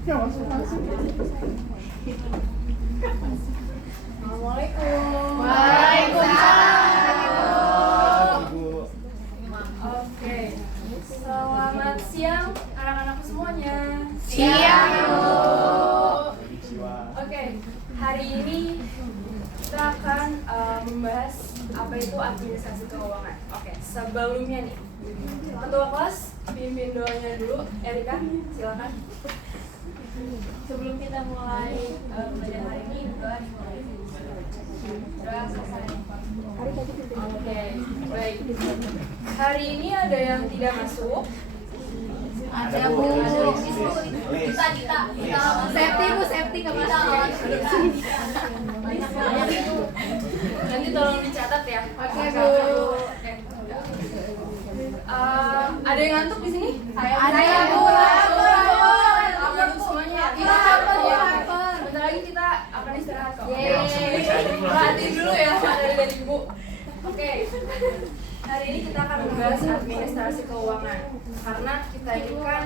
Assalamualaikum. Waalaikumsalam. Oke. Selamat siang anak-anakku semuanya. Siang, Bu. Oke, hari ini kita akan membahas apa itu administrasi keuangan. Oke, sebelumnya nih, ketua kelas pimpin doanya dulu. Erika, silakan. Sebelum kita mulai belajar hari ini, doa dimulai. Doa selesai. Oke, baik. Hari ini ada yang tidak masuk. Ada Bu. Kita. Safety, Bu, safety ke belakang. Nanti tolong dicatat ya. Oke, Bu. Ada yang ngantuk di sini? Saya, Bu. Lapor semuanya. Iya, lapor. Bentar lagi kita akan istirahat kok. Yeay. Perhatiin dulu ya dari Ibu. Oke. Hari ini kita akan membahas administrasi keuangan karena kita ini kan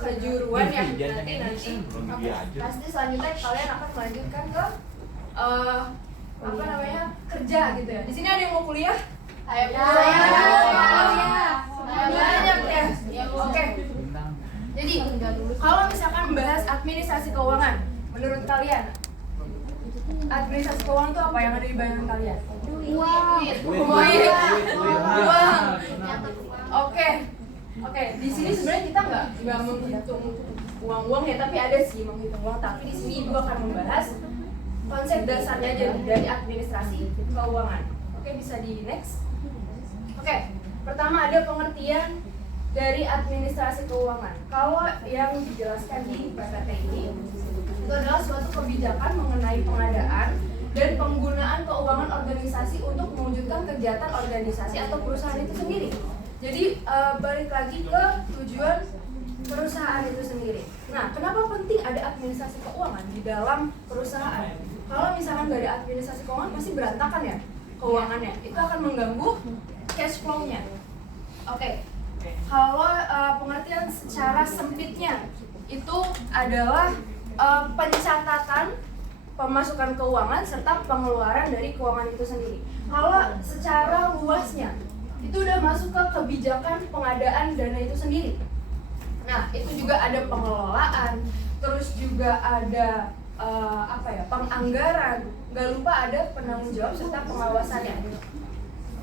kejuruan ya nanti pasti selanjutnya kalian akan melanjutkan ke kerja gitu ya. Di sini ada yang mau kuliah? Saya Banyak ya. Oke. Jadi kalau misalkan membahas administrasi keuangan, menurut kalian administrasi keuangan itu apa yang ada di bayangan kalian? Uang. Oke. Di sini sebenarnya kita nggak menghitung uang ya, tapi ada sih menghitung uang. Tapi di sini Ibu akan membahas konsep dasarnya aja dari administrasi keuangan. Oke, bisa di next. Oke, pertama ada pengertian dari administrasi keuangan. Kalau yang dijelaskan di PPT ini itu adalah suatu kebijakan mengenai pengadaan dan penggunaan keuangan organisasi untuk mewujudkan kegiatan organisasi atau perusahaan itu sendiri. Jadi balik lagi ke tujuan perusahaan itu sendiri. Nah, kenapa penting ada administrasi keuangan di dalam perusahaan? Kalau misalkan nggak ada administrasi keuangan pasti berantakan ya keuangannya. Itu akan mengganggu cash flow-nya. Oke. Kalau pengertian secara sempitnya itu adalah pencatatan pemasukan keuangan serta pengeluaran dari keuangan itu sendiri. Kalau secara luasnya itu udah masuk ke kebijakan pengadaan dana itu sendiri. Nah, itu juga ada pengelolaan, terus juga ada penganggaran, nggak lupa ada penanggung jawab serta pengawasannya.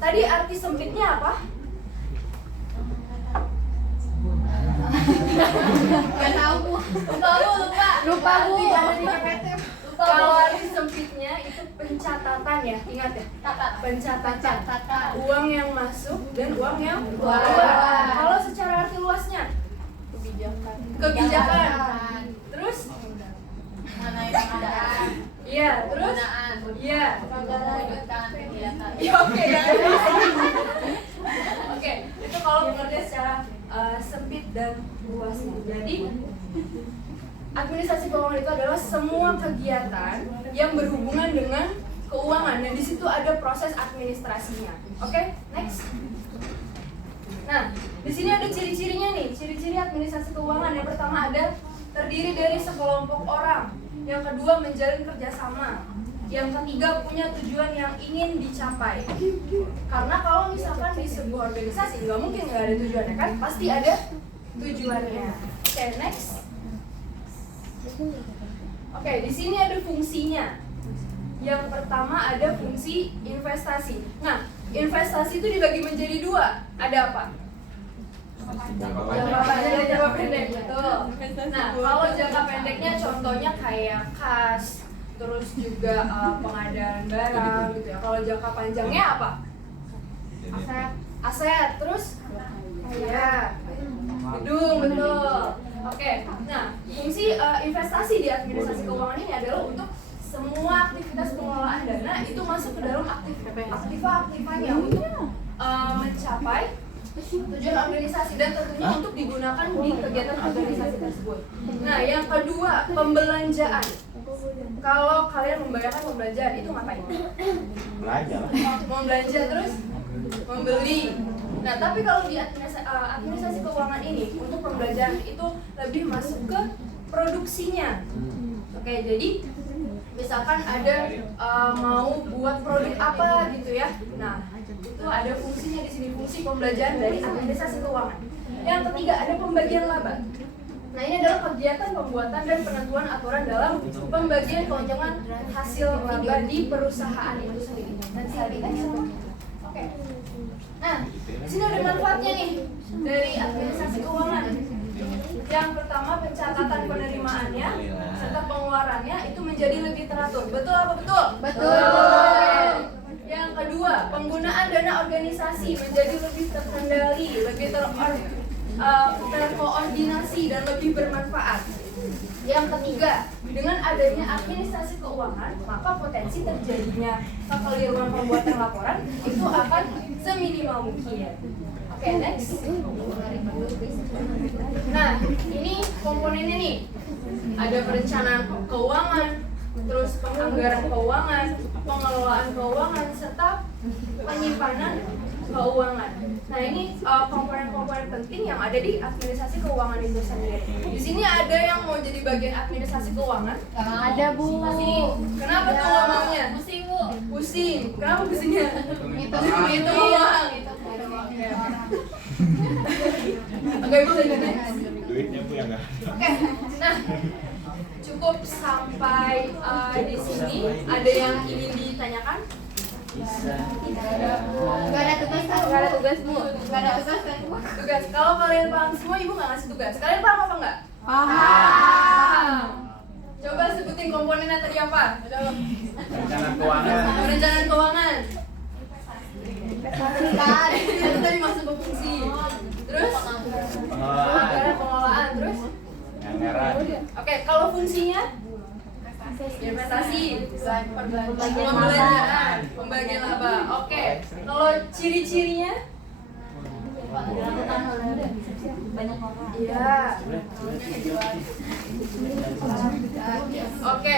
Tadi arti sempitnya apa? Gak tahu Bu. Lupa Bu. Kalau arti sempitnya itu pencatatan ya, ingat ya. Pencatatan. Uang yang masuk dan uang yang keluar. Kalau secara arti luasnya, kebijakan. Terus? Mengenai pengadaan. Iya, terus? Iya. Mewujudkan kegiatan. Ya, oke ya. Oke, itu kalau pengertian secara sempit dan luasnya. Jadi administrasi keuangan itu adalah semua kegiatan yang berhubungan dengan keuangan dan di situ ada proses administrasinya. Oke, next. Nah, di sini ada ciri-cirinya nih. Ciri-ciri administrasi keuangan yang pertama ada terdiri dari sekelompok orang. Yang kedua menjalin kerjasama. Yang ketiga punya tujuan yang ingin dicapai. Karena kalau misalkan di sebuah organisasi nggak mungkin nggak ada tujuannya kan, pasti ada tujuannya. Oke, next. Oke, di sini ada fungsinya. Yang pertama ada fungsi investasi. Nah, investasi itu dibagi menjadi dua. Ada apa? Jangka panjang dan jangka pendek, betul. Nah, kalau jangka pendeknya contohnya kayak kas, terus juga pengadaan barang gitu ya. Kalau jangka panjangnya apa? Aset, terus ya gedung, betul. Oke, nah fungsi investasi di administrasi keuangan ini adalah untuk semua aktivitas pengelolaan dana itu masuk ke dalam aktiva-aktivanya untuk mencapai tujuan organisasi dan tentunya untuk digunakan di kegiatan organisasi tersebut. Nah, yang kedua pembelanjaan. Kalau kalian membayarkan pembelanjaan itu ngapain? Belanja. Mau belanja terus membeli. Nah, tapi kalau di administrasi keuangan ini untuk pembelajaran itu lebih masuk ke produksinya. Oke, jadi misalkan ada mau buat produk apa gitu ya. Nah, itu ada fungsinya di sini, fungsi pembelajaran dari administrasi keuangan. Yang ketiga ada pembagian laba. Nah, ini adalah kegiatan pembuatan dan penentuan aturan dalam pembagian keuntungan hasil laba di perusahaan itu sendiri. Oke. Nah, di sini ada manfaatnya nih dari administrasi keuangan. Yang pertama, pencatatan penerimaannya serta pengeluarannya itu menjadi lebih teratur. Betul apa betul? Betul. Yang kedua, penggunaan dana organisasi menjadi lebih terkendali, lebih terkoordinasi dan lebih bermanfaat. Yang ketiga, dengan adanya administrasi keuangan, maka potensi terjadinya kekeliruan pembuatan laporan itu akan seminimal mungkin. Oke, next. Nah, ini komponennya nih. Ada perencanaan keuangan, terus penganggaran keuangan, pengelolaan keuangan, serta penyimpanan keuangan. Nah, ini komponen-komponen penting yang ada di administrasi keuangan itu sendiri. Di sini ada yang mau jadi bagian administrasi keuangan? Ada, Bu. Pusing. Kenapa tuh nggak maunya? Pusing, Bu. Pusing. Kenapa pusingnya? Itu uang. Oke, bisa jadi. Duitnya Bu yang nggak. Oke, nah cukup sampai di sini. Ada yang ingin ditanyakan? Gak ada tugas kan? Gak ada tugas, Bu. Gak ada tugas kan? Tugas. Kalau kalian paham semua, ibu nggak ngasih tugas. Kalian paham apa nggak? Paham. Coba sebutin komponennya tadi apa? Rencana keuangan. Perencanaan keuangan. Kan? Itu tadi masuk ke fungsi. Terus Pengelolaan. pengelolaan. Terus Anggaran. oke, kalau fungsinya investasi, pembelanjaan, pembagian laba. Oke, kalau ciri-cirinya? Iya. Oke.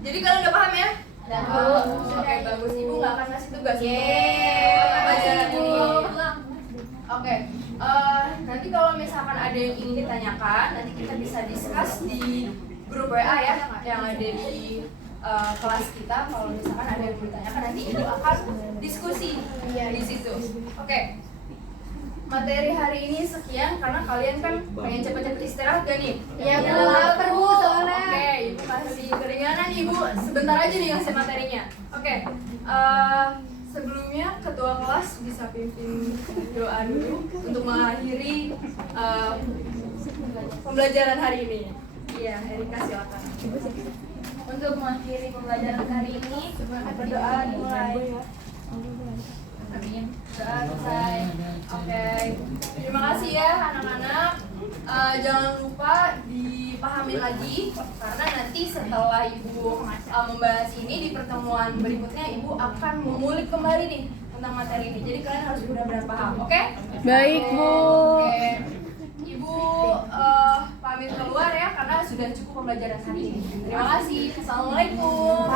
Jadi kalian udah paham ya? Oke, bagus. Ibu nggak akan ngasih tugas. Pelajaran ini. Oke. Nanti kalau misalkan ada yang ingin ditanyakan, nanti kita bisa discuss di grup WA ya, yang ada di kelas kita. Kalau misalkan ada yang mau ditanyakan, nanti ibu akan diskusi di situ. Oke. Materi hari ini sekian karena kalian kan pengen cepet-cepet istirahat gak nih? Iya, Bu. Lapar, Bu. Soalnya. Oke, ibu kasih keringanan ibu. Sebentar aja nih ngasih materinya. Oke. Sebelumnya ketua kelas bisa pimpin doa dulu untuk mengakhiri pembelajaran hari ini. Iya, Erika silakan. Untuk mengakhiri pembelajaran hari ini, berdoa dimulai. Amin. Doa selesai. Oke. Terima kasih ya anak-anak. Jangan lupa dipahamin lagi karena nanti setelah ibu membahas ini di pertemuan berikutnya ibu akan mengulik kembali nih tentang materi ini. Jadi kalian harus benar-benar paham, oke? Baik, Bu. Oke. Ibu pamit keluar ya karena sudah cukup pembelajaran hari ini. Terima kasih. Assalamualaikum.